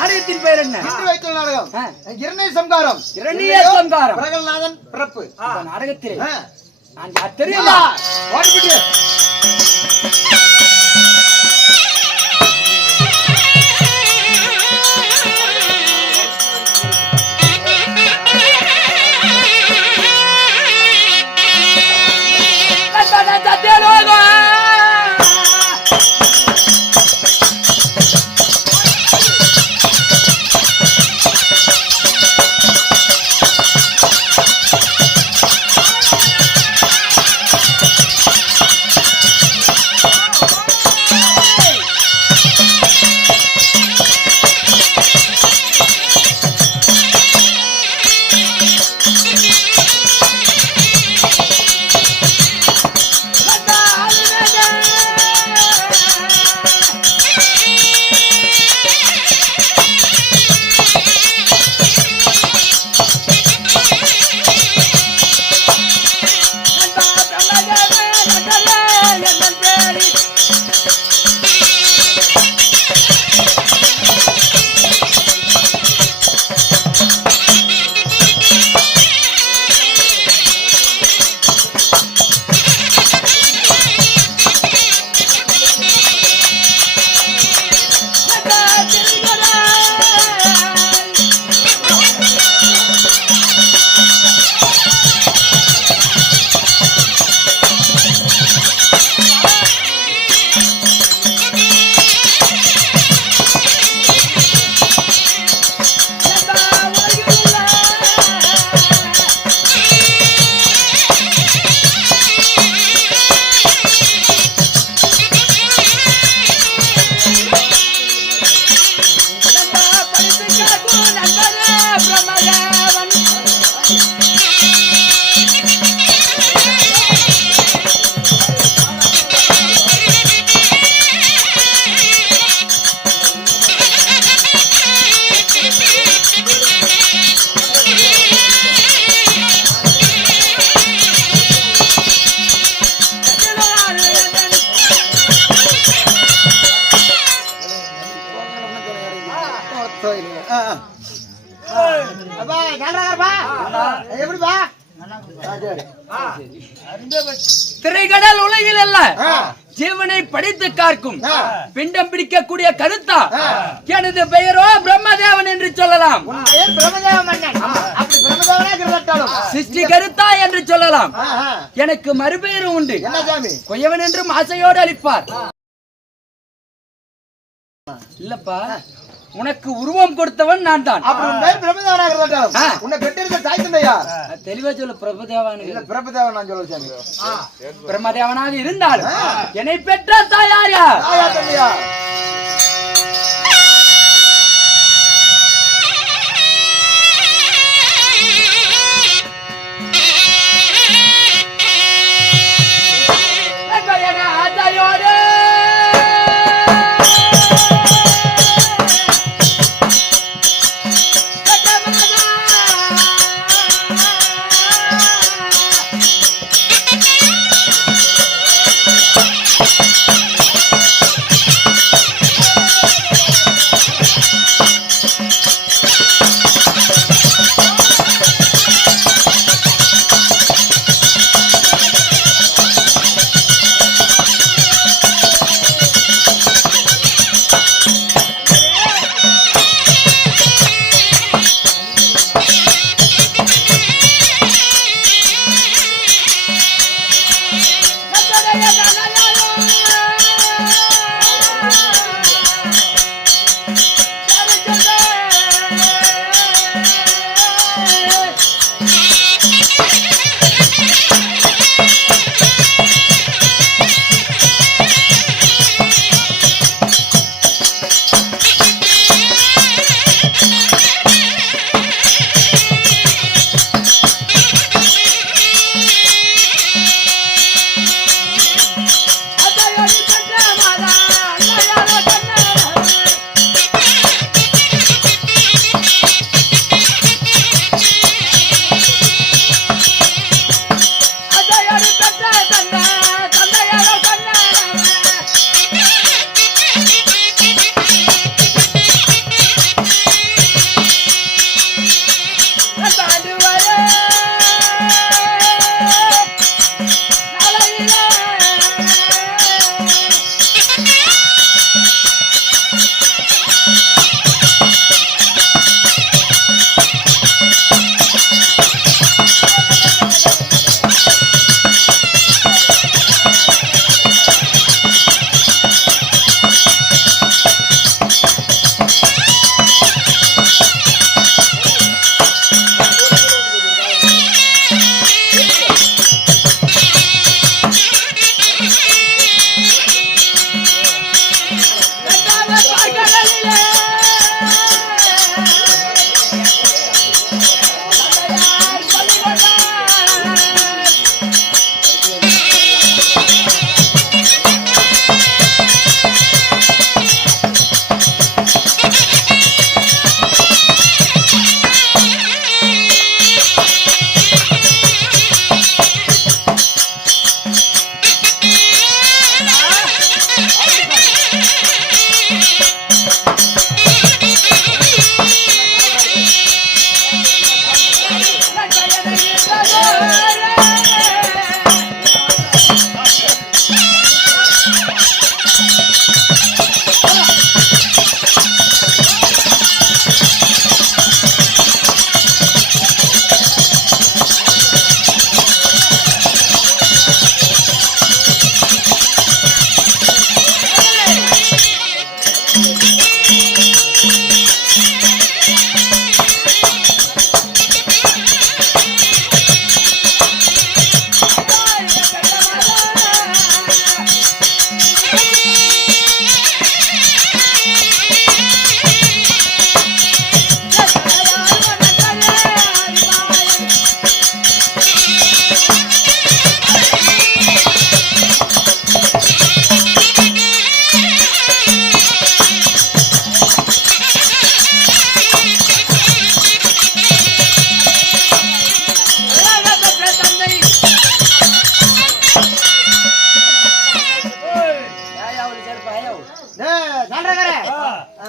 நாடகத்தின் பெயர் என்ன? இன்று வைத்துள்ள நாடகம் இரணிய சம்காரம். இரணிய சம்காரம். பிரகல்நாதன் பிறப்பு. நாடகத்திலே நான் யார் தெரியுமா? ஓடிவிட்டு திரைக்கடல் உலகில் அல்ல ஜீவனை படித்து காக்கும் பிண்டம் பிடிக்கக்கூடிய கருத்தா எனது பெயரோ பிரம்மதேவன் என்று சொல்லலாம். சிருஷ்டி கருத்தா என்று சொல்லலாம். எனக்கு மறுபெயரும் உண்டு. கொயவன் என்று ஆசையோடு அளிப்பார். இல்லப்பா, உனக்கு உருவம் கொடுத்தவன் நான் தான். தெளிவா சொல்லு. பிரபுதேவன் பிரம்மதேவனாக இருந்தாலும் என்னை பெற்ற தாயார் யார்?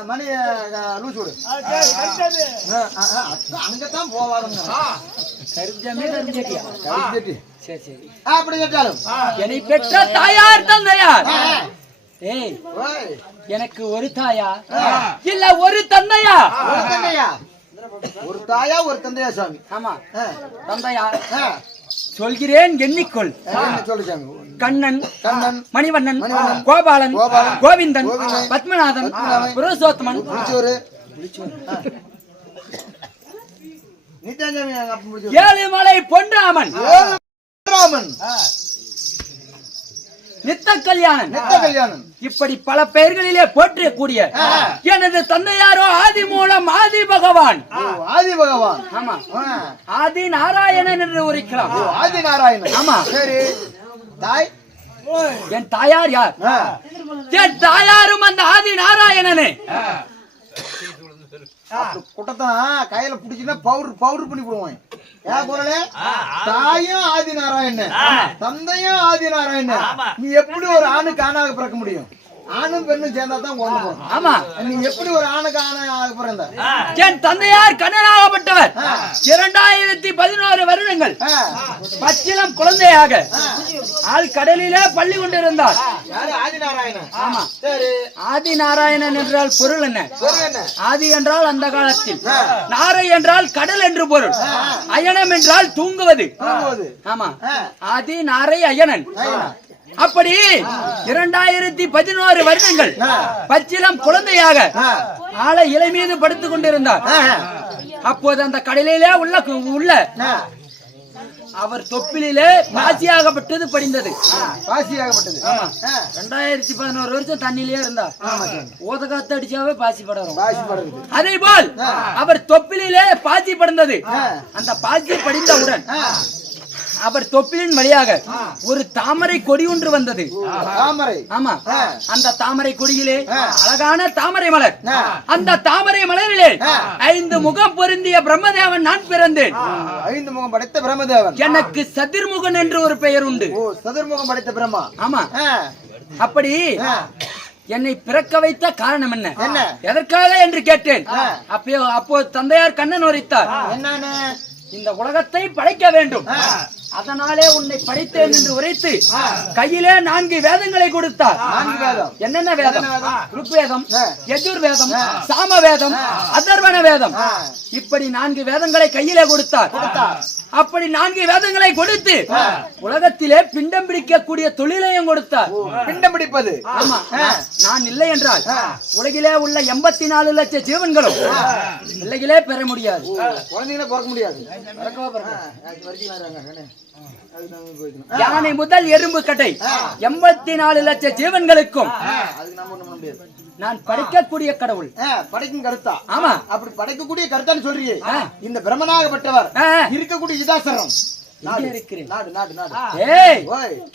மணி லூசு விடு. அங்கதான் போவாருங்க. கருப்பு கருஞ்செட்டியா? கருஞ்செட்டி. சரி சரி. அப்படி கேட்டாலும் என்னை பெற்ற தாயார் தந்தையார். ஏய், ஓய், எனக்கு ஒரு தாயா இல்ல ஒரு தந்தையா? ஒரு தந்தையா? ஒரு தாயா ஒரு தந்தையா சாமி? ஆமா, தந்தையா. ஆ, சொல்கிறேன் எண்ணிக்கொள். என்ன சொல்லு சாமி? கண்ணன், கண்ணன், மணிவண்ணன், கோபாலன், கோவிந்தன், பத்மநாதன், புருஷோத்தமன், புளிச்சோறு. நீதான் சாமி எங்க அப்பா புளிச்சோறு. ஏழுமலை பொன்ராமன், ராமன், நித்த கல்யாணன், நித்த கல்யாணம். இப்படி பல பெயர்களிலே போற்றக்கூடிய எனது தந்தையாரோ ஆதி மூலம் ஆதி பகவான். ஓ, ஆதி பகவான். ஆமா, ஆ, ஆதி நாராயணன் என்று உரைக்கலாம். ஓ, ஆதி நாராயணன். ஆமா. சரி, தாய்? என் தாயார் யார்? ஆ, என் தாயாரும் அந்த ஆதி நாராயணனே. குட்டத்தான் கையில புடிச்சுன்னா பவுடர் பண்ணி போடுவான். ஏன் போறே? தாயும் ஆதி நாராயணன், தந்தையும் ஆதி நாராயணன். நீ எப்படி ஒரு ஆணுக்கு ஆணாக பிறக்க முடியும்? ஆணும் பெண்ணும் சேர்ந்தா தான் குழந்தை பிறக்கும். ஆமா, நீ எப்படி ஒரு ஆணுக்கு ஆணாக பிறந்த? என் தந்தையார் கண்ணனாகப்பட்டவர் 2011 வருடங்கள் பச்சிலம் குழந்தையாக ஆழ்கடலிலே பள்ளி கொண்டிருந்தார். யாரு? ஆதி நாராயணன். ஆமா. சரி, ஆதி நாராயணன் என்றால் பொருள் என்ன? பொருள் என்ன? ஆதி என்றால் அந்த காலத்தில், நாரை என்றால் கடல் என்று பொருள், அயனம் என்றால் தூங்குவது. தூங்குவது. ஆமா, ஆதி நாரை அயனன். அப்படி 2011 வருடங்கள் பச்சிலம் குழந்தையாக ஆளை இலை மீது படுத்துக் கொண்டிருந்தார். அப்போது அந்த கடலிலே உள்ள அவர் தொப்பிலே பாசியாகப்பட்டது படிந்தது. பாசியாகப்பட்டது. ஆமா, 2011 வருஷம் தண்ணிலே இருந்தார். ஓத காத்து அடிச்சாவே பாசி படரும். பாசி படுது. அதே போல் அவர் தொப்பிலே பாசி படுந்தது. அந்த பாசி படிந்தவுடன் அவர் தொப்பிலின் வழியாக ஒரு தாமரை கொடி ஒன்று வந்தது. தாமரை? ஆமா, அந்த தாமரை கொடியிலே அழகான தாமரை மலர். அந்த தாமரை மலரிலே 5 முகம் பொருந்திய பிரம்மதேவன் நான் பிறந்தேன். 5 முகம் படைத்த பிரம்மதேவன். எனக்கு சதிர்முகன் என்று ஒரு பெயர் உண்டு. ஓ, சதுர்முகம் படைத்த பிரம்மா. ஆமா. அப்படி என்னை பிறக்க வைத்த காரணம் என்ன? என்ன? எதற்காக என்று கேட்டேன். அப்போ தந்தையார் கண்ணன் உரைத்தார். என்னன்னு? இந்த உலகத்தை படைக்க வேண்டும், அதனாலே உன்னை படைத்தேன் என்று உரைத்து கையிலே 4 வேதங்களை கொடுத்தார். 4 வேதம். என்னென்ன வேதம்? ருக்வேதம், யஜுர்வேதம், சாமவேதம், அதர்வண வேதம். இப்படி 4 வேதங்களை கையிலே கொடுத்தார். அப்படி 4 வேதங்களை கொடுத்து உலகத்திலே பிண்டம் பிடிக்கக்கூடிய தொழிலையும் கொடுத்தார். பிண்டம் பிடிப்பது? ஆமா. நான் இல்லை என்றால் உலகிலே உள்ள 84 லட்சம் ஜீவன்களும் பிள்ளைகளே பெற முடியாது. குழந்தைங்களே பிறக்க முடியாது. யானை முதல் எறும்பு கட்டை 84 லட்சம் ஜீவன்களுக்கும் நான் படைக்கக்கூடிய கடவுள். படைக்கும் கருத்தா? ஆமா. அப்படி படைக்கக்கூடிய கருத்தான்னு சொல்றீங்க. இந்த பிரம்மனாகப்பட்டவர் இருக்கக்கூடிய இதாசரம் நாடு நாடு நாடு. ஏய்,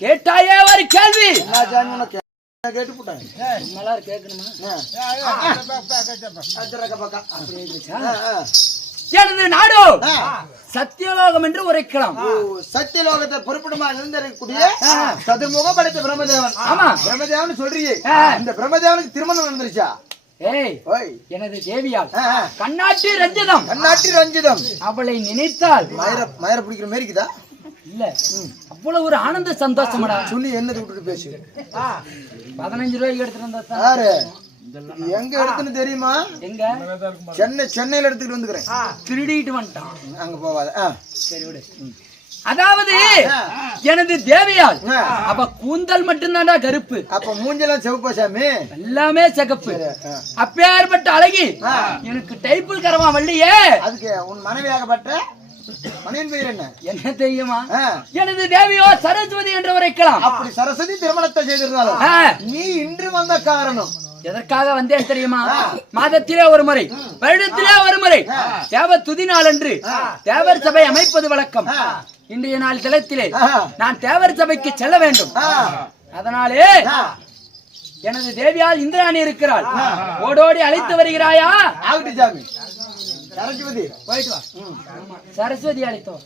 கேட்டாயே ஒரு கேள்வி. கேட்டு போட்டாங்க. எனது நாடு சத்தியலோகம் என்று உரைக்கலாம். சத்தியலோகத்தை பொறுப்பிடமா இருந்திருக்கக்கூடிய சதுர்முகம் படைத்த பிரம்மதேவன். ஆமா, பிரம்மதேவன் சொல்றீங்க. இந்த பிரம்மதேவனுக்கு திருமணம் நடந்துருச்சா? ஏய், எனது தேவியால் கண்ணாட்டி ரஞ்சிதம். கண்ணாட்டி ரஞ்சிதம். அவளை நினைத்தால் மயர பிடிக்கிற மாதிரி இருக்குதா? இல்ல, அவ்வளவு ஒரு ஆனந்த சந்தோஷமடா. சொல்லி என்னது விட்டுட்டு பேசு. 15 ரூபாய்க்கு எடுத்துட்டு வந்தா யாரு எங்க எடுத்துன்னு தெரியுமா? எங்க? சென்னையில எடுத்துட்டு வந்துக்கிறேன். திருடிட்டு வந்துட்டான். அங்க போவாத. சரி விடு. அதாவது எனது தேவியால் அப்ப கூந்தல் மட்டும்தான்டா கருப்பு. அப்ப மூஞ்செல்லாம் சிவப்பா சாமி? எல்லாமே சிகப்பு. அப்பேற்பட்ட அழகி எனக்கு டைப்பிள் கரமா வள்ளியே. அதுக்கு உன் மனைவியாகப்பட்ட மனைவியின் பெயர் என்ன? என்ன தெரியுமா? எனது தேவியோ சரஸ்வதி என்று உரைக்கலாம். அப்படி சரஸ்வதி திருமணத்தை செய்திருந்தாலும் நீ இன்று வந்த காரணம் எதற்காக வந்தேன் தெரியுமா? மாதத்திலே ஒரு முறை, வருடத்திலே ஒரு முறை தேவ துதி நாள் என்று தேவர் சபை அமைப்பது வழக்கம். இன்றைய நாள் தினத்திலே நான் தேவர் சபைக்கு செல்ல வேண்டும். அதனாலே எனது தேவியால் இந்திராணி இருக்கிறாள். ஓடோடி அழைத்து வருகிறாயா? ஆகட்டு சாமி. சரஸ்வதி போயிட்டு வா. சரஸ்வதி அழைத்தோம்.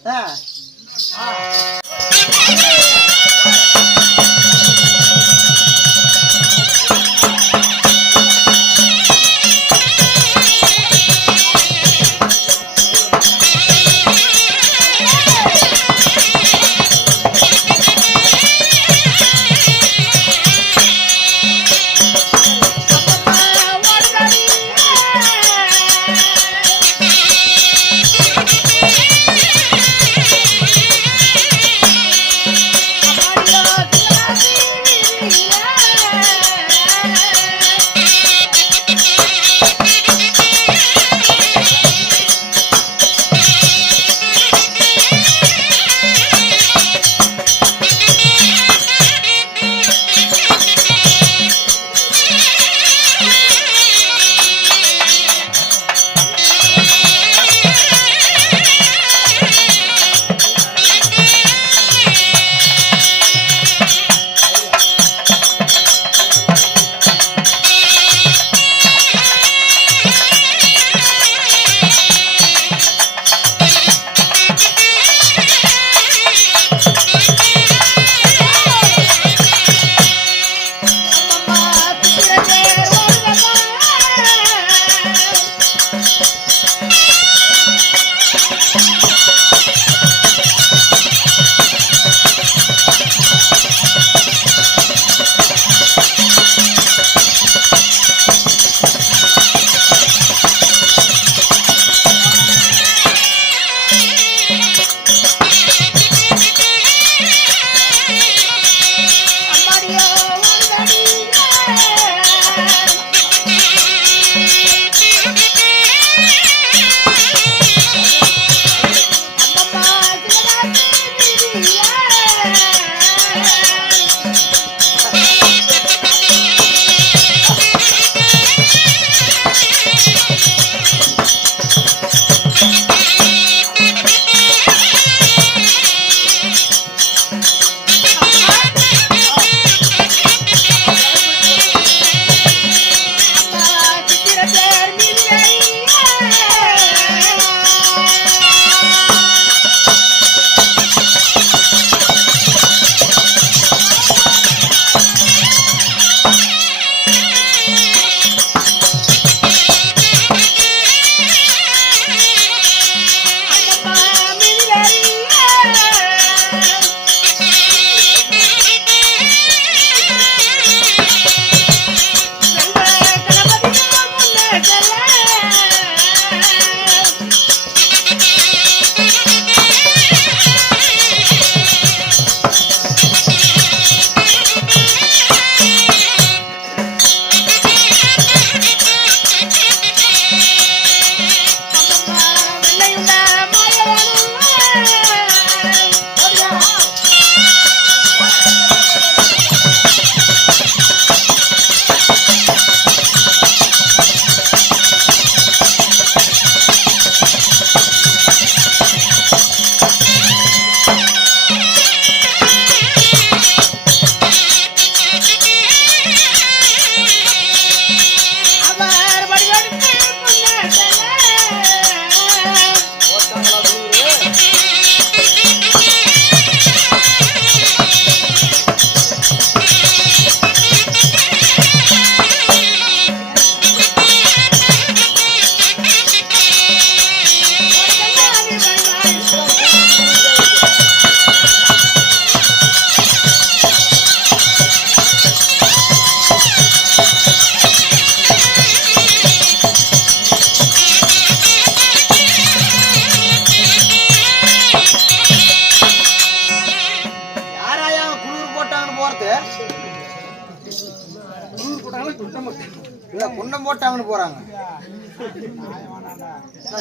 இல்ல குண்டம் போட்டாங்கன்னு போறாங்க.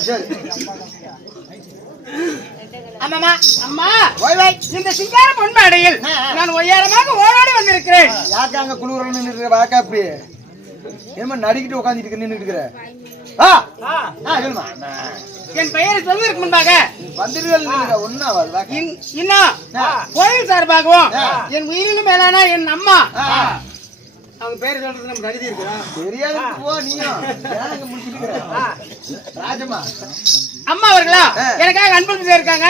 சரி அம்மா அம்மா இந்த சிங்கார பொன்மாடையில் நான் ஒய்யாரமாக ஓடோடி வந்திருக்கிறேன். யாக்கா அங்க குளிர நின்று வாக்கா அப்படி ஏமா நடிக்கிட்டு உட்காந்துட்டு நின்றுட்டு இருக்கிற? என் பெயரை சொல்வதற்கு முன்பாக கோயில் சார்பாகவும் என் உயிரினும் மேலான என் அம்மா அவங்க பேர் சொல்றது நம்ம கருதி இருக்கிறோம். தெரியாது போ நீயும் ராஜமா அம்மா அவர்களா எனக்காக அன்பளிப்பு இருக்காங்க.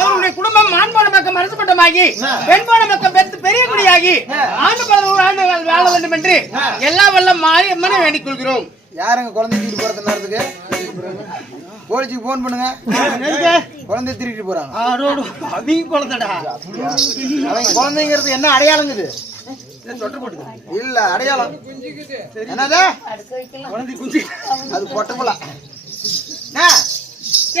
அவருடைய குடும்பம் ஆண்போன பக்கம் அரசுப்பட்டமாகி பெண்போன பக்கம் பெற்று பெரிய குடியாகி ஆண்டு 11 ஆண்டுகள் வாழ வேண்டும் என்று எல்லா வல்லம் மாறி அம்மனை வேண்டிக் கொள்கிறோம். யாருங்க குழந்தை தூக்கிட்டு போறது நேரத்துக்கு போலீஸுக்கு போன் பண்ணுங்க. குழந்தை திருட்டு போறாங்க. அவங்க குழந்தைடா. அவங்க குழந்தைங்கிறது என்ன அடையாளங்குது? இல்ல அடையாளம் என்னது? அது பொட்டப்புல.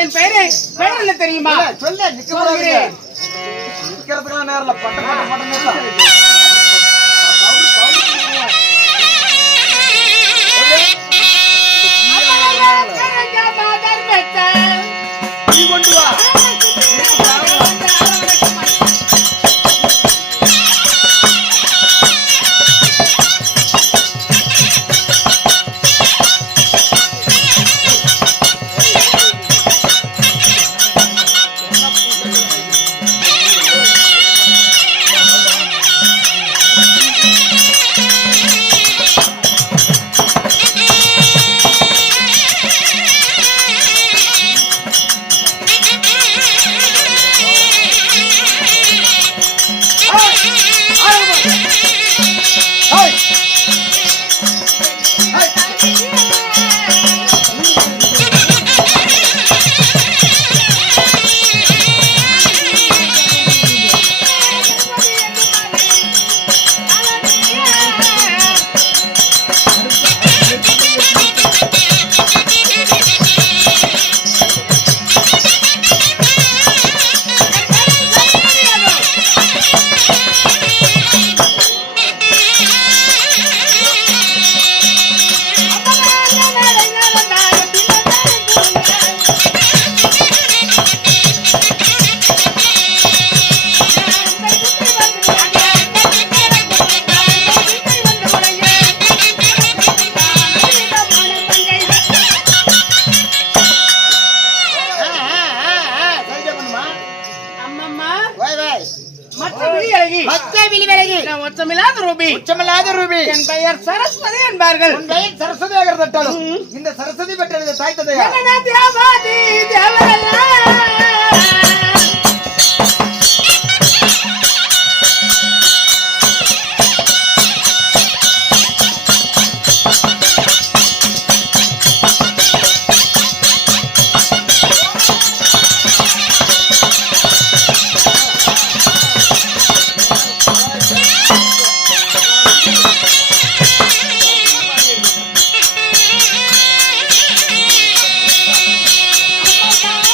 என் பெயர் என்ன தெரியுமா? சொல்ல நிக்கிறதுக்கெல்லாம் நேரம் பட்ட பட்ட பட்டம் கொண்டு வா. என் பெயர் சரஸ்வதி என்பார்கள். சரஸ்வதியாக தட்டாலும் இந்த சரஸ்வதி பெற்ற தாய் தந்தையா Bye.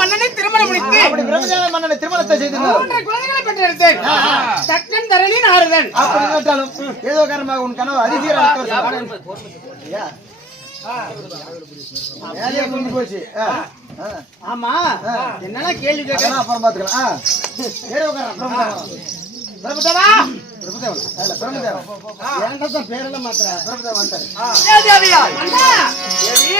மன்னனை திருமணம் முடித்து அப்படி பிரம்மதேவ மன்னனை திருமணத்தை செய்திருந்தார். 3 குழந்தைகளை பெற்றெடுத்தேன். தக்கன் தரணி நாரதன். அப்படி இருந்தாலும் ஏதோ காரணமாக உன் கனவு அதிசீரம் வேலையை முடிஞ்சு போச்சு. ஆமா என்னன்னா கேள்வி கேட்க அதெல்லாம் அப்புறம் பாத்துக்கலாம். ஏறி உட்கார. பிரபுதேவா பிரபுதேவன் இல்ல பிரம்மதேவன். ஏன்டா தான் பேரெல்லாம் மாத்துற? பிரபுதேவன் வந்துட்டாரு. தேவியா அண்ணா தேவி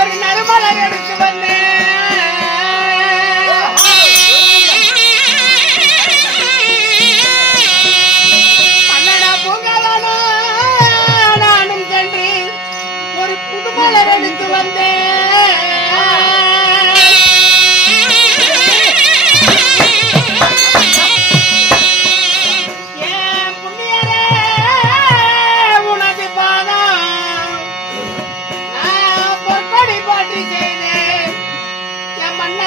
ஒரு நறுமலர் எடுத்து வந்தேன். அண்ணனா பூங்காவானோ நானும் சென்று ஒரு புதுமலர் எடுத்து வந்தேன். ஏன் புண்ணியரே உனது பாதம் பொற்படி போற்றி செய்தேன். என் மன்ன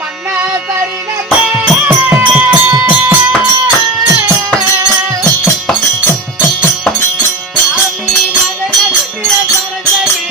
மன்ன சரினே சாமி மகன் சரசரி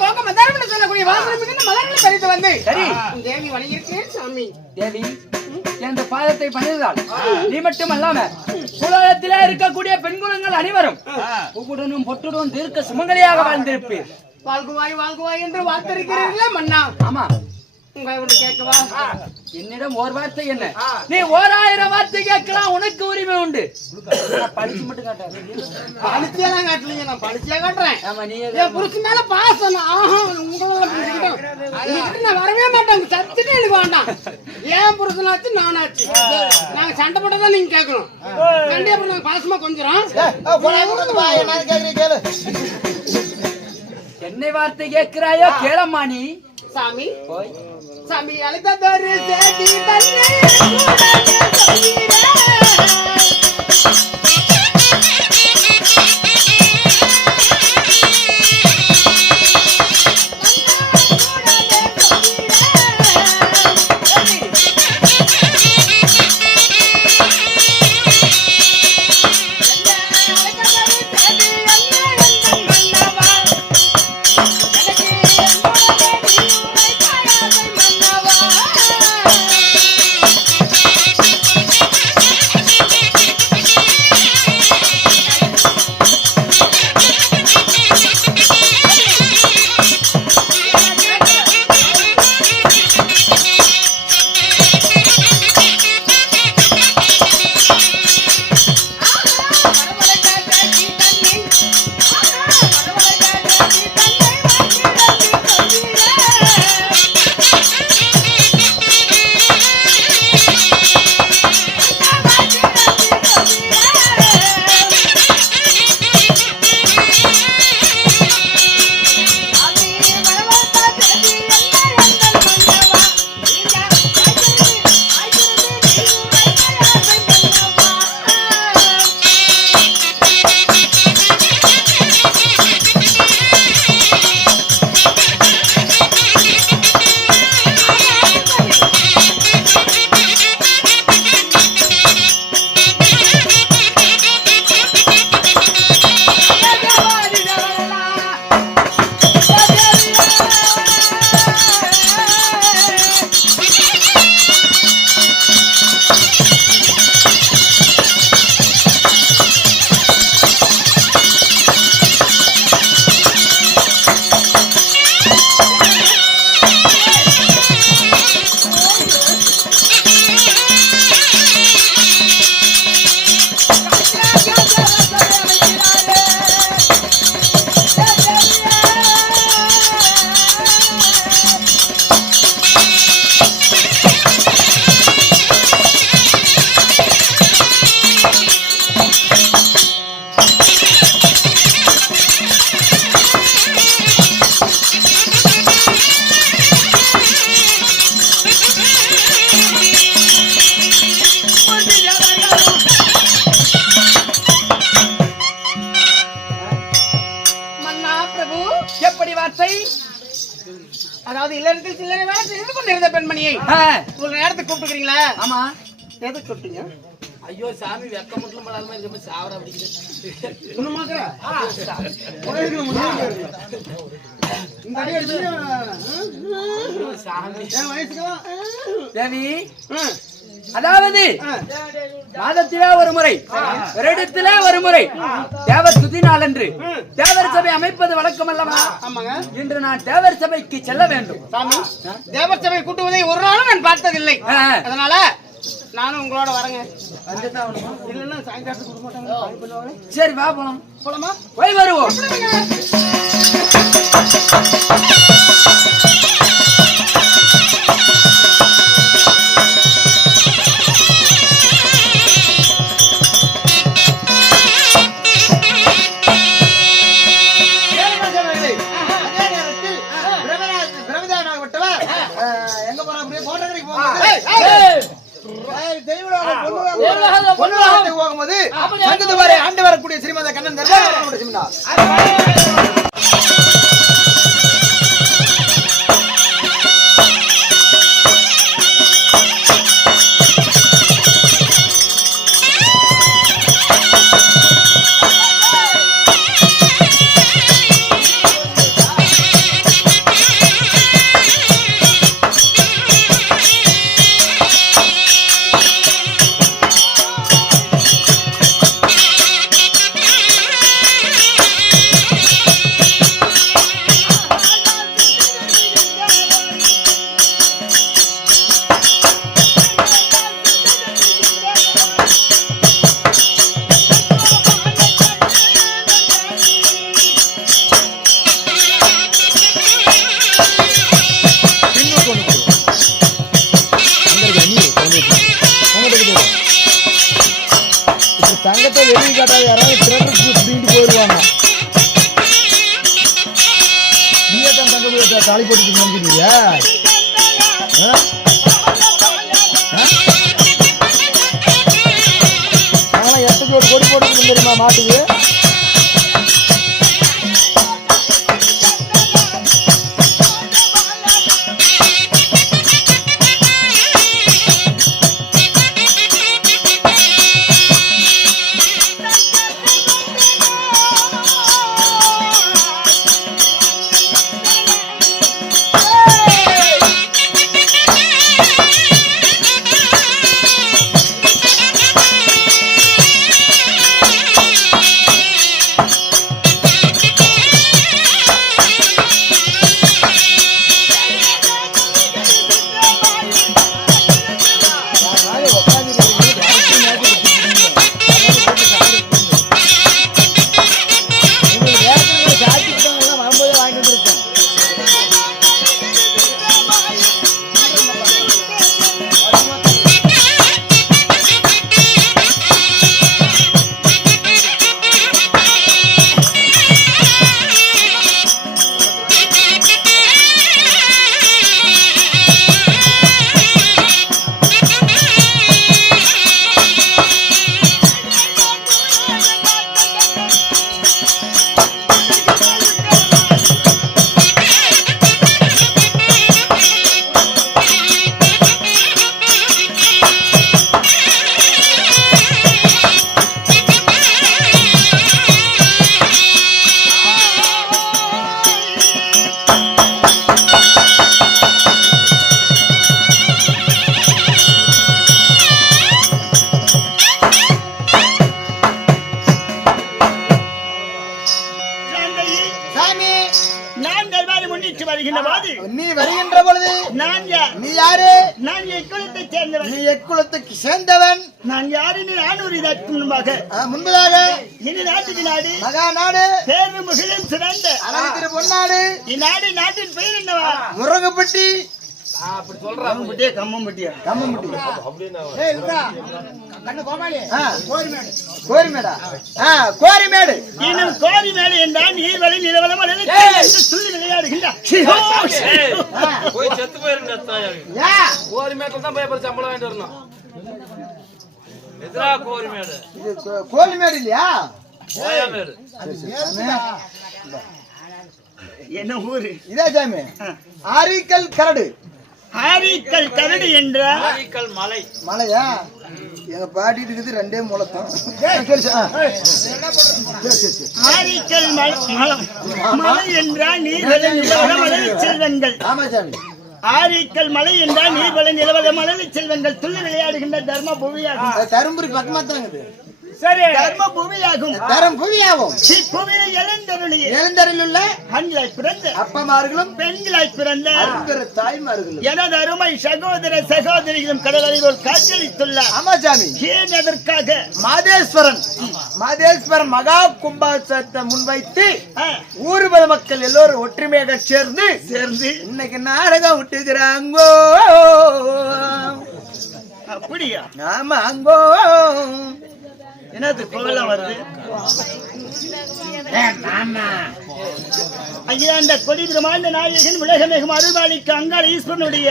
போக மதாரம்னு சொல்லக்கூடிய வாசனை மிகுந்த மலர்களை பறித்து வந்து சரி தேவி வணங்கியிருக்கிறேன் சாமி. தேவி இந்த பாதத்தை பணிந்தால் நீ மட்டும் அல்லாம உலகத்திலே இருக்கக்கூடிய பெண் குலங்கள் அனைவரும் பூவுடனும் பொட்டுடனும் தீர்க்க சுமங்கலியாக வாழ்ந்திருப்பீர். வாழ்குவாய் வாழ்குவாய் என்று வார்த்திருக்கிறீர்களே மன்னா. ஆமா, உங்களை ஒன்று கேட்கவா? என்னிடம் ஒரு வார்த்தை என்ன, நீ 1000 வார்த்தை கேட்கலாம், உனக்கு உரிமை உண்டு. படிச்சு மட்டும் காட்டாது. படிச்செல்லாம் காட்டலீங்க, நான் படிச்சே காட்டுறேன். ஆமா, நீ என் புருஷன் மேல பாசம். ஆஹா, உங்களெல்லாம் புரிஞ்சுக்கிட்டோம். நான் வரவே மாட்டேன், சத்துட்டு எனக்கு வேண்டாம். ஏன் புருஷனாச்சு நானாச்சு, நாங்க சண்டை போட்டதான் நீங்க கேட்கணும். கண்டி அப்புறம் நாங்க பாசமா கொஞ்சம் என்னை வார்த்தை கேட்கிறாயோ கேளம்மா நீ. சாமி போய் சாமி அழைத்ததொரு சேதி தன்னை அதாவது இல்லறத்தில் சில்லறை வேலை செய்து கொண்டிருந்த பெண்மணியை ஒரு நேரத்துக்கு கூப்பிட்டுக்கிறீங்களா? ஆமா. எதை கூப்பிட்டீங்க? ஐயோ சாமி வெக்க மட்டும் படாம இருக்க சாவரா அப்படிங்கிறது ஒண்ணுமாக்குற இந்த அடி அடிச்சு சாமி என் வயசுக்கு தேவி அதாவது மாதத்திலே ஒரு முறை வருடத்திலே ஒரு முறை தேவர் துதி நாளன்று தேவர் சபை அமைப்பது வழக்கம் அல்லவா? இன்று நான் தேவர் சபைக்கு செல்ல வேண்டும். சாமி தேவர் சபை கூட்டுவதை ஒரு நாளும் நான் பார்த்ததில்லை, அதனால நானும் உங்களோட வரேங்க. இல்லைன்னா சாயங்காலத்துக்கு கொடுக்க மாட்டாங்க. சரி வா போலாம். போலாமா? போய் வருவோம். ஆண்டு வரக்கூடிய ஸ்ரீமத கண்ணன் கேட்டா யாராவது திருட்டு போயிடுவாங்க. நீயே தான் தங்க போய் தாலி போட்டு நினைக்கிறீங்க. நாங்களாம் எட்டுக்கு ஒரு கொடி போட்டு தெரியுமா மாட்டுக்கு? நீ வருகின்ற பொழுது நீ யாரு? நான் எக்குலத்தைச் சேர்ந்தவன். நீ எக்குலத்துக்கு சேர்ந்தவன். நான் யாரு? நானூறு இதற்கு முன்பதாக இனி நாட்டுக்கு நாடு மகா நாடு பேரு முகிலும் சிறந்த அழகு பொன்னாடு. இந்நாடு நாட்டின் பெயர் என்னவா? முருங்கப்பட்டி. அப்படி சொல்றாங்க. கம்மம்பட்டியா? கம்மம்பட்டி. கோரிமேடா கோரிமேடு. இன்னும் கோரிமேடு என்றால் நீர்வழி நிலவலம் சொல்லி விளையாடுகின்றார். போய் செத்து போயிருங்க. கோரிமேட்டில் தான் போய் சம்பளம் வாங்கிட்டு வரணும். எதிரா கோரிமேடு. கோரிமேடு இல்லையா? கோயமேடு. என்ன ஊரு? இதே சாமி. ஆரிக்கல் கரடு. ஆரிக்கல் கரடு என்ற ஆரிக்கல் மலை. மலையா? எங்க பாட்டிட்டு இருக்குது ரெண்டே மூலத்தான். ஆரிக்கல் மலை என்றால் நீர்வள மலை செல்வங்கள். ஆமா சாமி. ஆரிக்கல் மலை என்றால் நீர்வள நிலவள மலை செல்வங்கள் துள்ளி விளையாடுகின்ற தர்ம பூமியாகும். தரும்புரி பக்கமா தான் இருக்குது. சரி, தர்ம பூமியாகும். தரம் புவியாகும். புவியை எழுந்தருளுள்ள ஆண்களாய் பிறந்த அப்பமார்களும் பெண்களாய் பிறந்த தாய்மார்களும் எனது அருமை சகோதர சகோதரிகளும் கடலில் காட்சியளித்துள்ளார். ஆமா சாமி. ஏன் எதற்காக? மாதேஸ்வரன் மகா கும்பாபிஷேகத்தை முன்வைத்து ஊர்வல மக்கள் எல்லோரும் ஒற்றுமையாக சேர்ந்து இன்னைக்கு நாடகம் விட்டுக்கிறாங்கோ. அப்படியா? ஆமா. அங்கோ என்னது கோலம் வருது? ஐயா, அந்த கொடிதிரமான நாயகன் உலகமேகும் அருள்வாளிக்கு அங்காள ஈஸ்வரனுடைய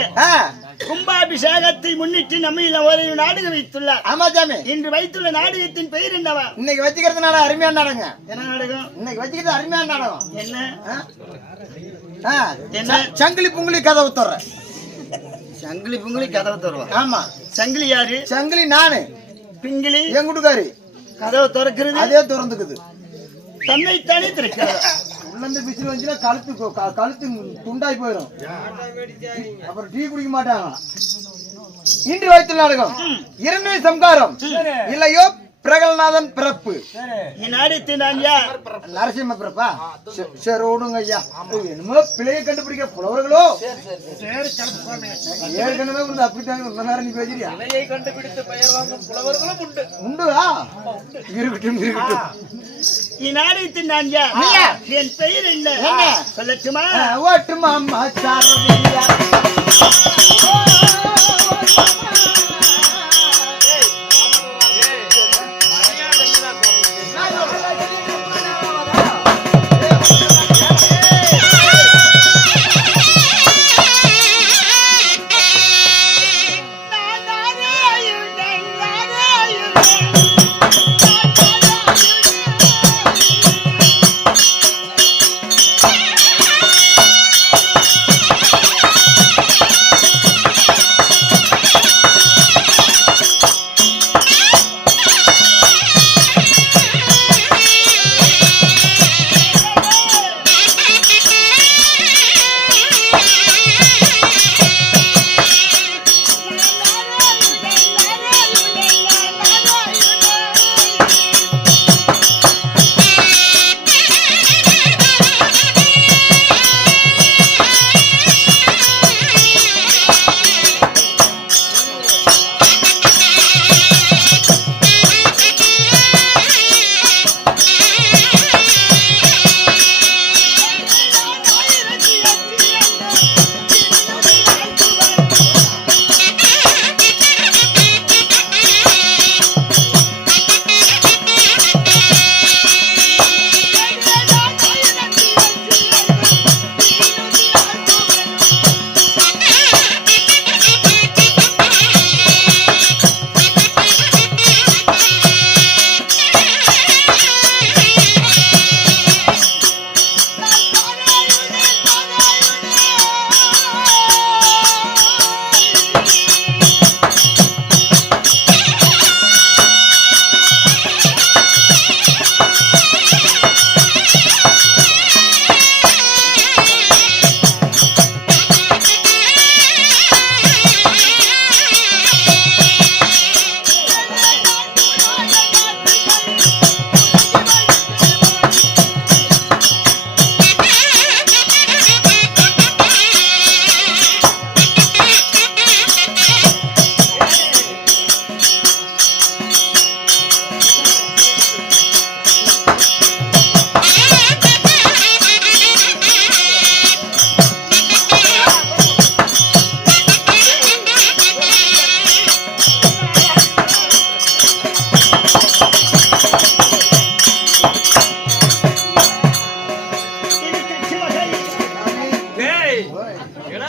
கும்பாபிஷேகத்தை முன்னிட்டு நம்ம ஒரு நாடகம் வைத்துள்ளார். ஆமா சாமி. இன்று வைத்துள்ள நாடகத்தின் பெயர் என்னவா? இன்னைக்கு வச்சுக்கிறதுனால அருமையான நாடகம். என்ன நாடகம்? இன்னைக்கு வச்சுக்கிறது அருமையான நாடகம். என்ன? சங்கிலி புங்கிலி கதவு தர்ற. சங்கிலி புங்கிலி கதவு தருவா? ஆமா. சங்கிலி யாரு? சங்கிலி நானு. பிங்கிலி என் கூட்டுக்காரி. கதவு திறக்கிறது அதே திறந்துக்குது. தன்னைத்தானே திறக்கிறது. உள்ளந்து பிசில் வந்துச்சுன்னா கழுத்து துண்டாய் போயிடும். அப்புறம் டீ குடிக்க மாட்டாங்க. இன்று வைத்துள்ள நாடகம் இரண்டு சம்காரம் இல்லையோ பிரகல்நாதன் பிறப்பு. நரசிம்ம பிறப்பா? சரி ஓடுங்க ஐயா. என்னமோ பிள்ளையை கண்டுபிடிக்க புலவர்களோ ஏற்கனவே அப்படித்தான் நேரம் நீ பேசுறியா? கண்டுபிடித்து பெயர் வாங்கும் புலவர்களும் உண்டு. உண்டுவா? இருக்கட்டும் இருக்கட்டும். இந்நாடகத்தின் என் பெயர் என்ன சொல்லட்டுமா? ஓட்டுமா அம்மா சாரதியா.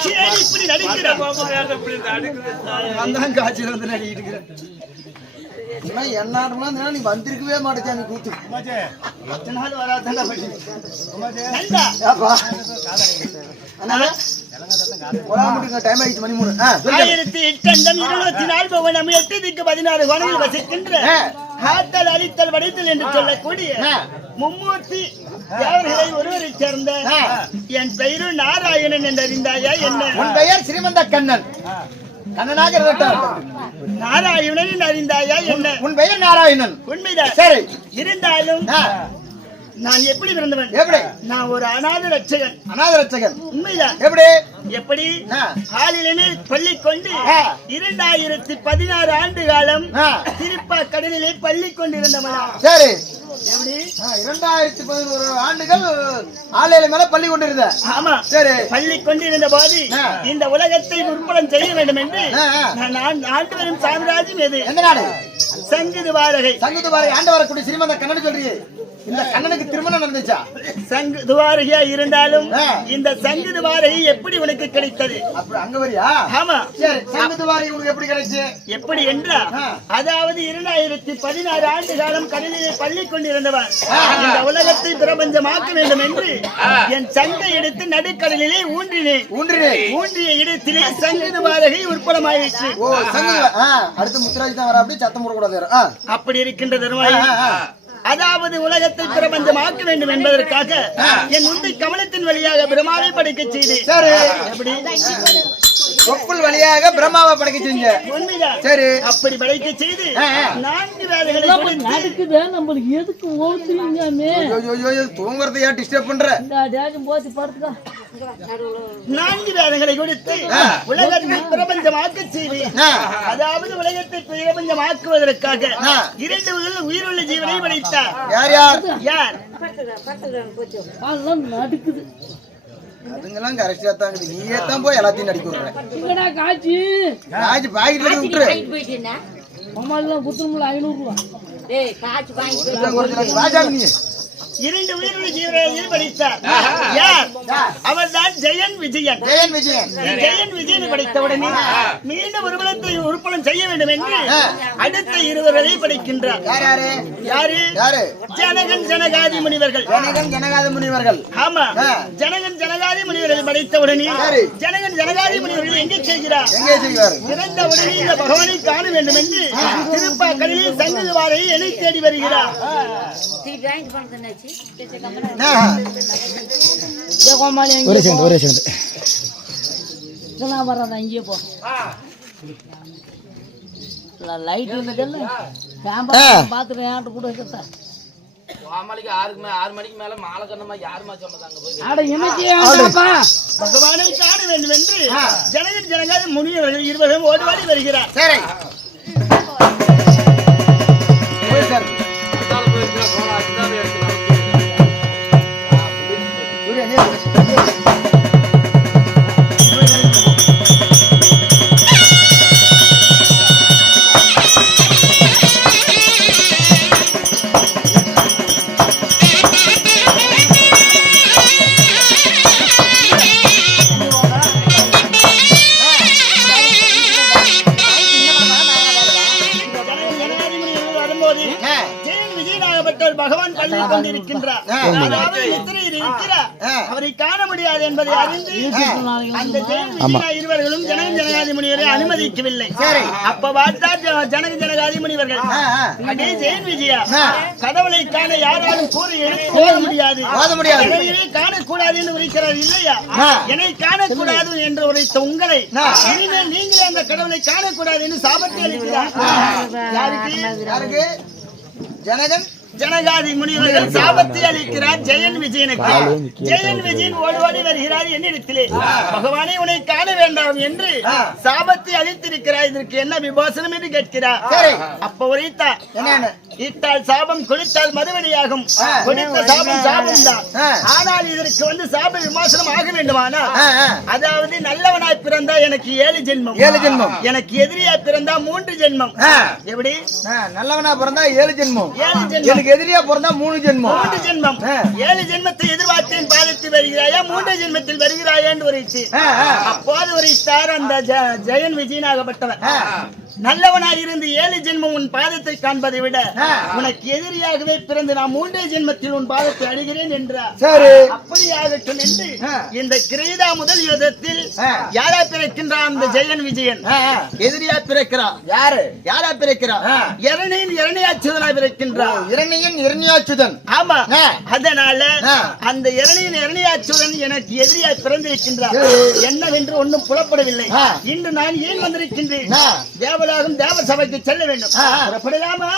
சரி, இப்படி நடிக்கிறான். நான் தான் காய்ச்சல் வந்து நடிக்கிட்டு இருக்கிறேன். என்னாருமா நீ வந்திருக்கவே மாட்டேன் கூத்து 10 நாள் வராதான் நண்பா, டைம் ஆயிடுச்சு மணி 3. 1824 பவனம் 8 திக்கு 16 கோணங்கள் வசிக்கின்ற காத்தல் அழித்தல் வடித்தல் என்று சொல்லக்கூடிய மும்மூர்த்தி தேவர்களை ஒருவரை சேர்ந்த என் பெயரு நாராயணன் என்று அறிந்தாயா என்ன? உன் பெயர் ஸ்ரீமந்த கண்ணன். கண்ணனாக இருக்கட்டும். நாராயணன் என்று அறிந்தாயா என்ன? உன் பெயர் நாராயணன். உண்மைதான். சரி, இருந்தாலும் நான் எப்படி பிறந்தவன்? எப்படி? நான் ஒரு அநாத ரட்சகன். அநாத ரட்சகன். உண்மைதான். எப்படி? எப்படி? காலிலே பள்ளி கொண்டு 2016 ஆண்டு காலம் திருப்பா கடலிலே பள்ளி கொண்டிருந்தவனா? சரி. எப்படி? 2011 ஆண்டுகள் ஆலையில மேல பள்ளி கொண்டிருந்த. ஆமா. சரி. பள்ளி கொண்டிருந்த போது இந்த உலகத்தை உற்பலம் செய்ய வேண்டும் என்று நான் ஆண்டு வரும் சாம்ராஜ்யம் எது? எந்த நாடு? சங்குதுவாரகை. சங்குதுவாரகை ஆண்டு வரக்கூடிய ஸ்ரீமந்த கண்ணன் சொல்றீங்க. இந்த கண்ணனுக்கு திருமணம் நடந்துச்சா? சங்குதுவாரகையா இருந்தாலும் இந்த சங்குதுவாரகை எப்படி உனக்கு கிடைத்தது? அப்படி அங்க வரியா? ஆமா. சரி, சங்குதுவாரகை உனக்கு எப்படி கிடைச்சு? எப்படி என்றா, அதாவது 2016 ஆண்டு காலம் கடலிலே பள்ளி கொண்டிருந்தவன் இந்த உலகத்தை பிரபஞ்சமாக்க வேண்டும் என்று என் சங்கை எடுத்து நடுக்கடலிலே ஊன்றினேன். ஊன்றிய இடத்திலே சங்குதுவாரகை உற்பலமாயிற்று. ஓ, சங்குதுவாரகை. அடுத்து முத்துராஜ் தான் வர, அப்படி சத்தம் போடக்கூடாது. அப்படி இருக்கின்ற தருவாய், அதாவது உலகத்தை பிரபஞ்சமாக்க வேண்டும் என்பதற்காக என் உந்தை கமலத்தின் வழியாக பிரம்மாவை படைக்க செய்தேன். சரி. எப்படி? தொப்புள் வழியாக பிரம்மாவை படைக்க செஞ்ச. உண்மைதான். சரி. அப்படி படைக்க செய்து 4 வேலைகளை நடக்குது. நம்மளுக்கு எதுக்கு ஓடுறீங்கமே? தூங்குறத ஏன் டிஸ்டர்ப் பண்ற? 4 வேலைகளை கொடுத்து உலகத்தை பிரபஞ்சமாக்க செய்தேன். அதாவது உலகத்தை பிரபஞ்சமாக்குவதற்காக 2 உயிருள்ள ஜீவனை படைத்தார். யார் யார்? யார்? நடக்குது. அதுங்கெல்லாம் கரெக்டா தான் இருக்குது. நீயே தான் போய் எல்லாத்தையும் நடிக்க விடுற. காட்சி காய்ச்சி பாக்கெட்ல விட்டுரு. அம்மாலாம் குத்துமுல 500 ரூபாய். ராஜாமி நீ 2 உயிருள்ள ஜீவனை படைத்தார். யார்? அவர்தான் ஜெயன் விஜயன். ஜெயன் விஜயன். ஜெயன் விஜயனை படைத்த உடனே மீண்டும் ஒரு உலகத்தை உற்பலம் செய்ய வேண்டும் என்று அடுத்த 2 படைக்கின்றார். யாரு? யாரு? யாரு? ஜனகன் ஜனகாதி முனிவர்கள். ஜனகன் ஜனகாதி முனிவர்கள். ஆமா. ஜனகன் ஜனகாதி முனிவர்களை படைத்த உடனே ஜனகன் ஜனகாதி முனிவர்கள் எங்கே செய்கிறார்? எங்கே செய்கிறார்? இறந்த உடனே இந்த பகவானை காண வேண்டும் என்று திருப்பா கடலில் சங்குதுவாரை என்னை தேடி வருகிறார். ஒரே செகண்ட். இதெல்லாம் வராத இங்கே போ. லைட் இருந்ததில்ல, பாத்துட்டு ஏன்ட்டு கூட இருக்கா? 6 மணிக்கு மேல மாலை கண்ணமா யாருமா சொன்னதாங்க போய்? பகவானை காண வேண்டும் என்று ஜனகன் ஜனகாதி முனிவர்கள் 20 ஓடிவாடி வருகிறார். சரி. பகவான் பள்ளி கொண்டிருக்கின்றார். அவரை காண முடியாது என்பதை அறிந்து அந்த இருவர்களும் ஜனகன் ஜனகாதி முனிவரை அனுமதிக்கவில்லை. அப்ப பார்த்தா ஜனகன் ஜனகாதி முனிவர்கள், அதே ஜெயன் விஜயா, கடவுளை காண யாராலும் கூறி எடுத்து போக முடியாது, காணக்கூடாது என்று உரைக்கிறார் இல்லையா? என்னை காணக்கூடாது என்று உரைத்த உங்களை இனிமேல் நீங்களே அந்த கடவுளை காணக்கூடாது என்று சாபத்தை அளிக்கிறார். யாருக்கு? ஜனகன் ஜனகாதி முனிவர்கள் சாபத்தை அளிக்கிறார் ஜெயன் விஜயனுக்கு. ஜெயன் விஜயன் ஓடி வருகிறார் என்னிடத்திலே, பகவானை உன்னை காண வேண்டாம் என்று சாபத்தை அளித்திருக்கிறார், இதற்கு என்ன விமோசனம் என்று கேட்கிறார். அப்ப உரைத்தார், இட்டால் சாபம் கொடுத்தால் மறுபடியாகும் கொடுத்த சாபம் சாபம் தான். ஆனால் இதற்கு சாப விமோசனம் ஆக வேண்டுமானா, அதாவது நல்லவனாய் பிறந்தா எனக்கு 7 ஜென்மம், 7 ஜென்மம். எனக்கு எதிரியா பிறந்தா 3 ஜென்மம். எப்படி? நல்லவனா பிறந்தா 7 ஜென்மம், 7 ஜென்மம். எனக்கு எதிரியா பிறந்தா 3 ஜென்மம். 3 ஜென்மம். 7 ஜென்மத்தை எதிர்பார்த்தேன், பாதத்தில் வருகிறாயா, 3 ஜென்மத்தில் வருகிறாயா என்று உரைத்து அப்போது உரைத்தார் அந்த ஜெயன் விஜயனாகப்பட்டவன். நல்லவனாய் இருந்து 7 ஜென்மம் உன் பாதத்தை காண்பதை விட உனக்கு எதிரியாகவே பிறந்து நான் 3 ஜென்மத்தில் உன் பாதத்தை அடைகிறேன் என்றார். சரி, அப்படியாகட்டும் என்று இந்த கிரீடா முதல் யுத்தத்தில் யாரா பிறக்கின்றான்? அந்த ஜெயன் விஜயன் எதிரியா பிறக்கிறான். யாரா பிறக்கிறான்? இரணியாச்சுதனா பிறக்கின்றான். இரணியாச்சுதன். ஆமா, அதனால அந்த இரணியாச்சுதன் எனக்கு எதிரியா பிறந்திருக்கின்றான். என்னவென்று ஒன்றும் புலப்படவில்லை. இன்று நான் ஏன் வந்திருக்கின்றேன்? தேவலாகும் தேவ சபைக்கு செல்ல வேண்டும். புறப்படலாமா?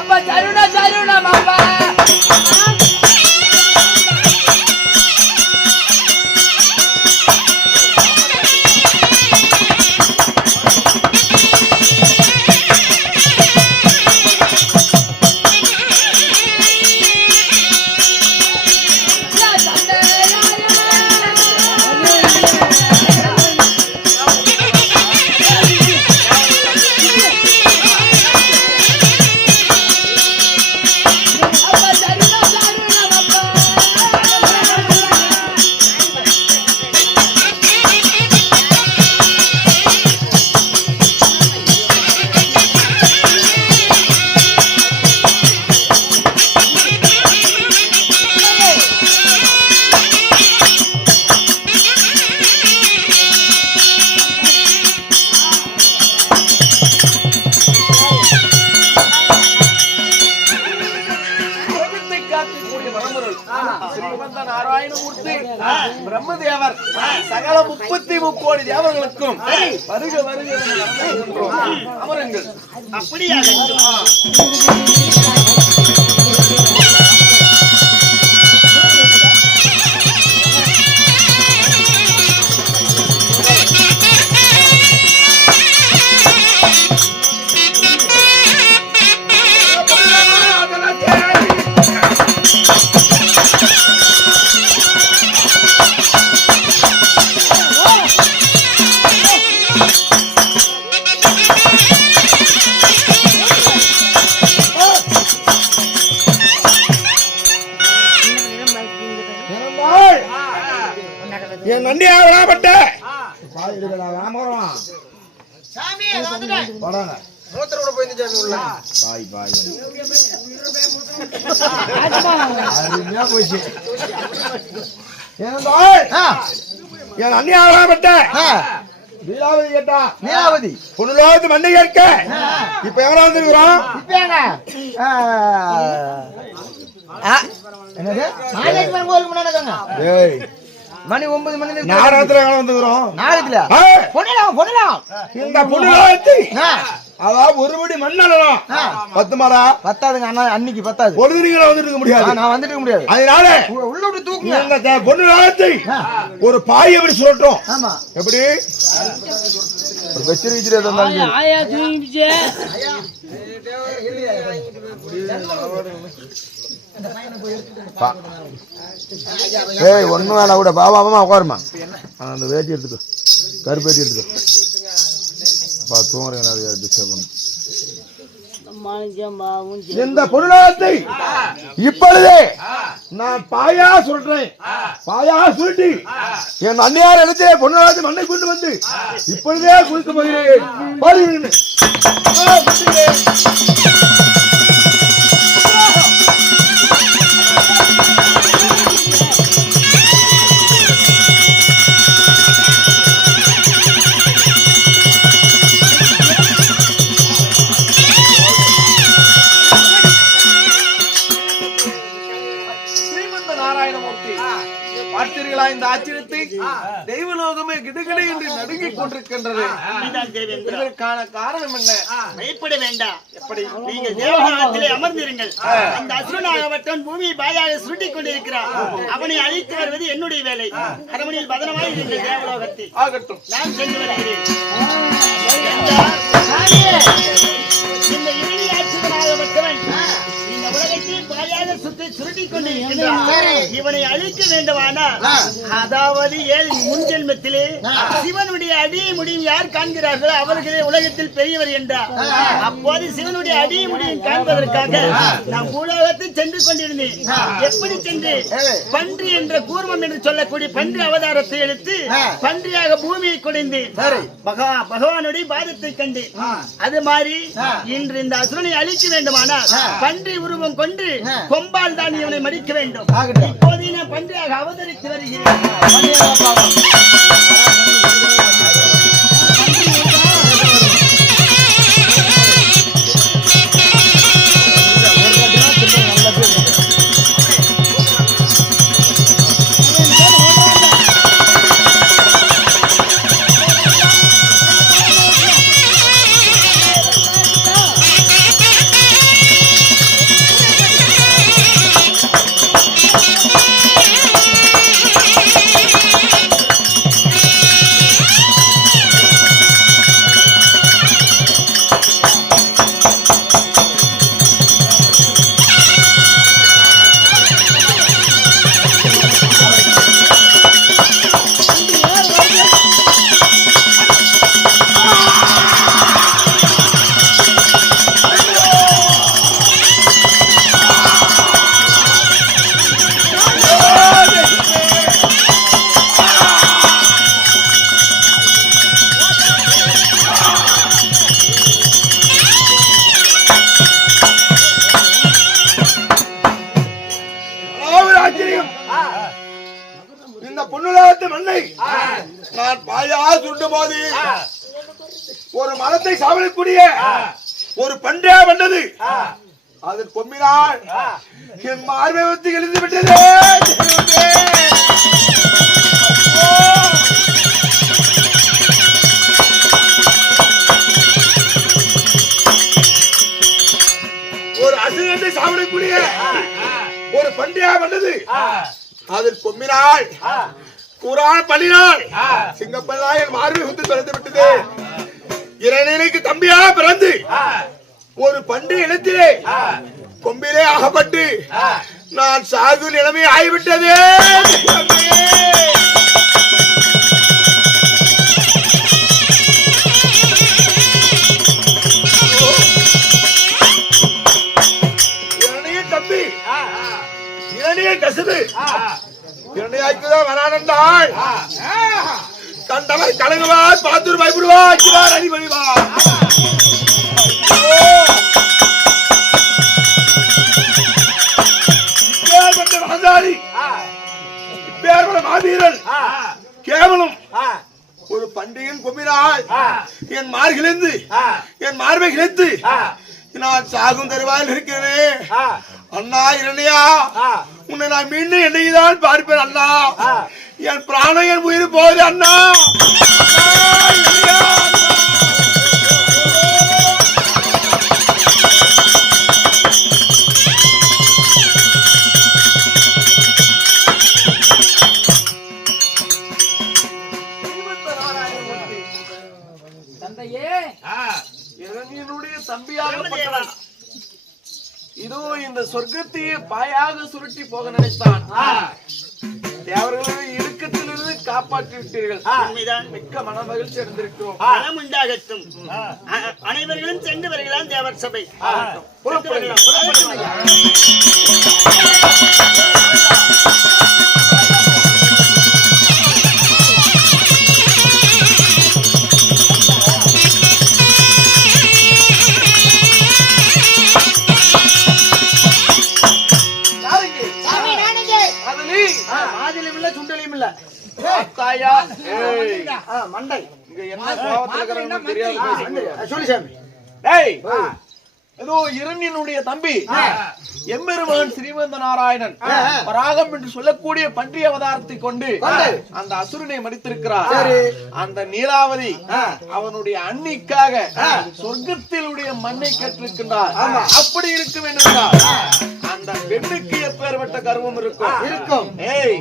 அப்பா தருணா தருணா மாப்பா பிரம்மதேவர் சகல 33 தேவர்களுக்கும் வருக வருக அமருங்கள். அப்படியாக என் நன்றியா விடாப்பட்ட மூத்தரோட போய் பாய் பாய் அருமையா போச்சு. என் அண்ணியா விடாப்பட்ட லீலாவதி கேட்டா லீலாவதி பொண்ணுலோகத்து மண்ணை கேட்க இப்ப எவனா வந்துருக்கிறோம்? என்னது கோயிலுக்கு முன்னாடி மணி 9 மணி நாடகத்துல காலம் வந்துக்கிறோம். நாடகத்துல பொண்ணலாம் இந்த பொண்ணுலாத்தி அதாவது ஒருபடி மண்ணலாம் 10 மாடா பத்தாதுங்க அண்ணா, அன்னைக்கு பத்தாது. பொழுதுல வந்துட்டு இருக்க முடியாது. நான் வந்துட்டு இருக்க முடியாது. அதனால உள்ள விட்டு தூக்குங்க. இந்த பொண்ணுலாத்தி ஒரு பாய் எப்படி சொல்லட்டும்? ஆமா, எப்படி ஒரு வெச்சிரி வெச்சிரி தந்தாங்க. ஆயா தூங்கிடுச்சு. ஏய் ஒண்ணு வேணா கூட பாபா மாமா உட்காருமா. அந்த வேட்டி எடுத்துக்கோ, கருப்பு வேட்டி எடுத்துக்கோ. தூங்குறேன் டிஸ்டர்ப் பண்ணு. இந்த பொருளாதாரத்தை இப்பொழுதே நான் பாயா சொல்றேன். பாயா சுருட்டி என் அன்னையார் இடத்திலே பொருளாதாரத்தை மண்ணை கொண்டு வந்து இப்பொழுதே குளித்து போகிறேன். பார்த்தீர்களா இந்த ஆச்சரியத்தை? தெய்வலோகமே கிடுகிடு என்று நடுங்கிக் கொண்டிருக்கின்றது. இதற்கான காரணம் என்ன? பயப்பட வேண்டாம். எப்படி? நீங்கள் தேவலோகத்திலே அமர்ந்திருங்கள். அந்த அசுரனாகவட்டன் பூமியை பாயாக சுருட்டிக் கொண்டிருக்கிறார். அவனை அழித்து வருவது என்னுடைய வேலை. அரமனையில் பதனமாய் இருங்கள் தேவலோகத்தில். ஆகட்டும், நான் சென்று வருகிறேன். இந்த இறுதி ஆட்சியனாகப்பட்டவன் இந்த உலகத்தில் பாயாக சுருட்டிக் கொண்டிருக்கின்றான். இவனை அழிக்க வேண்டுமானா, அதாவது 7 முன்ஜென்மத்திலே சிவனுடைய அடியை முடியும் யார் காண்கிறார்களோ அவர்களே உலகத்தில் பெரியவர் என்றார். அப்போது சிவனுடைய அடியை முடியும் காண்பதற்காக நான் பூலோகத்தில் சென்று கொண்டிருந்தேன். எப்படி சென்று பன்றி என்ற கூர்மம் என்று சொல்லக்கூடிய பன்றி அவதாரத்தை எடுத்து பன்றியாக பூமியை குடைந்து பகவானுடைய பாதத்தை கண்டேன். அது மாதிரி இன்று இந்த அசுரனை அழிக்க வேண்டுமானால் பன்றி உருவம் கொண்டு கொம்பால் தான் இவனை மடிக்க வேண்டும். இப்போது நான் பன்றியாக அவதரித்து வருகிறேன். இந்த பொன்னுலாத்து மண்ணை நான் பாயா சுருட்டும் போது ஒரு மரத்தை சாவடிக்கூடிய ஒரு பன்றே வந்தது. அது கொம்பினால் என் மார்பை ஒத்தி எழுந்து விட்டது. ஒரு அசுரத்தை சாவடிக்கூடிய ஒரு பன்றியா வந்தது. அதில் கொம்பினால் குரான் பள்ளினால் சிங்கப்பல்லா என் மார்பை ஒத்தி பிறந்து விட்டது. இரணிக்கு தம்பியா பிறந்து ஒரு பன்றி இடத்திலே கொம்பிலே அகப்பட்டு நான் சாகு நிலைமை ஆகிவிட்டது. இரணிய தம்பி இரணிய கசுது இரண்டையாக்குதான் வரானந்தாள். கண்டவர் கலங்குவார், பாத்தூர் பயப்படுவார், அச்சிவார் அடிபடிவார். மாவீரன் கேவலம் ஒரு பண்டிகையின் கொம்பினால் என் மார்பிலிருந்து என் மார்பை கிழித்து நான் சாகும் தருவாயில் இருக்கிறேன். அண்ணா இரண்டையா உன்னை நான் மீண்டும் என்னைக்குதான் பார்ப்பேன். அண்ணா என் பிராணம் என் உயிர் போகுது அண்ணா. தந்தையே, இரணியனுடைய தம்பியாகப்பட்டவன் இதோ இந்த சொர்க்கத்தையே பாயாக சுருட்டி போக நினைத்தான். தேவர்களை இடுக்கத்திலிருந்து காப்பாற்றி விட்டீர்கள். மிக்க மன மகிழ்ச்சி அடைந்திருக்கிறோம். மனம் உண்டாகட்டும். அனைவர்களும் சென்று வருகிறான் தேவர் சபை. புறப்படுகிறோம். ஆதிலும் இல்ல சுண்டலியும் இல்ல தாயா, ஏய், மண்டை இங்க என்ன கோவத்துல இருக்கிறவங்க தெரியாது. சொல்லி சாமி. டேய், ஏதோ இரணியனுடைய தம்பி எம்பெருமான் ஸ்ரீமந்த நாராயணன் வராகம் என்று சொல்லக்கூடிய பன்றி அவதாரத்தை கொண்டு அந்த அசுரனை மடித்திருக்கிறார். அந்த நீலாவதி அவனுடைய அன்னிக்காக சொர்க்கத்திலுடைய மண்ணை கேட்டிருக்கின்றார். அப்படி இருக்க வேண்டும் என்றால் அந்த பெண்ணுக்கு எப்பேற்பட்ட கர்வம் இருக்கும். ஏய்,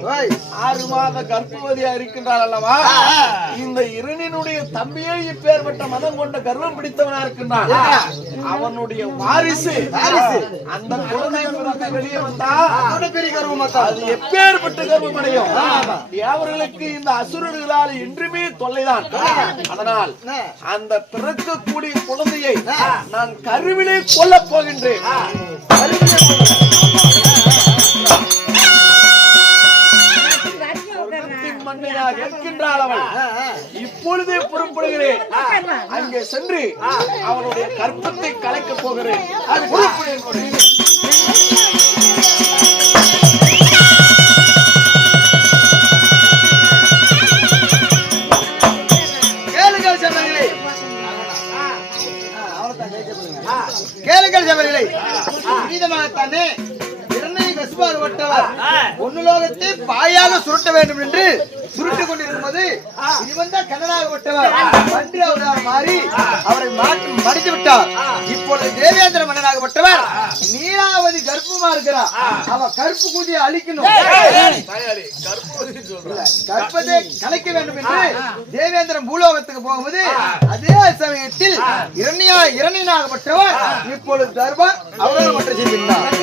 6 மாத கர்ப்பவதியா இருக்கின்றாள் அல்லவா? இந்த இரணியனுடைய தம்பியே இப்பேற்பட்ட மதம் கொண்ட கர்வம் பிடித்தவனா இருக்கின்றான். அவனுடைய வாரிசு அந்த குழந்தை பிறந்து வெளியே வந்தா பெரிய கர்வம் அது எப்பேற்பட்ட கர்வம் அடையும். அவர்களுக்கு இந்த அசுரர்களால் என்றுமே தொல்லைதான். அதனால் அந்த பிறக்கக்கூடிய குழந்தையை நான் கருவிலே கொல்லப் போகின்றேன். மண்ணையாக இருக்கின்றாள் அவள். இப்பொழுதே புறப்படுகிறேன். அங்கே சென்று அவளுடைய கற்பத்தை கலைக்கப் போகிறேன். அது புறப்படுகிறேன். கேளுங்கள் சபைகளே, கேளுங்கள் சபைகளே, விதமாகத்தானே இரண்டை கசுபாகப்பட்டவர் ஒன்னுலோகத்தை பாயாக சுருட்ட வேண்டும் என்று சுருட்டு கொண்டிருக்கும்போது இவன் தான் கண்ணனாகப்பட்டவர் பன்றி அவதாரம் மாறி அவரை மாற்றி மடித்து விட்டார். இப்பொழுது தேவேந்திர மன்னனாகப்பட்டவர் நீலாவதி கர்ப்பமா இருக்கிறார். அவ கற்பு கூதியை அழிக்கணும், கற்பத்தை கலைக்க வேண்டும் என்று தேவேந்திரன் பூலோகத்துக்கு போகும்போது அதே சமயத்தில் இரணியனாகப்பட்டவர் இப்பொழுது தர்பார் அவர்கள் மற்ற செய்திருந்தார்.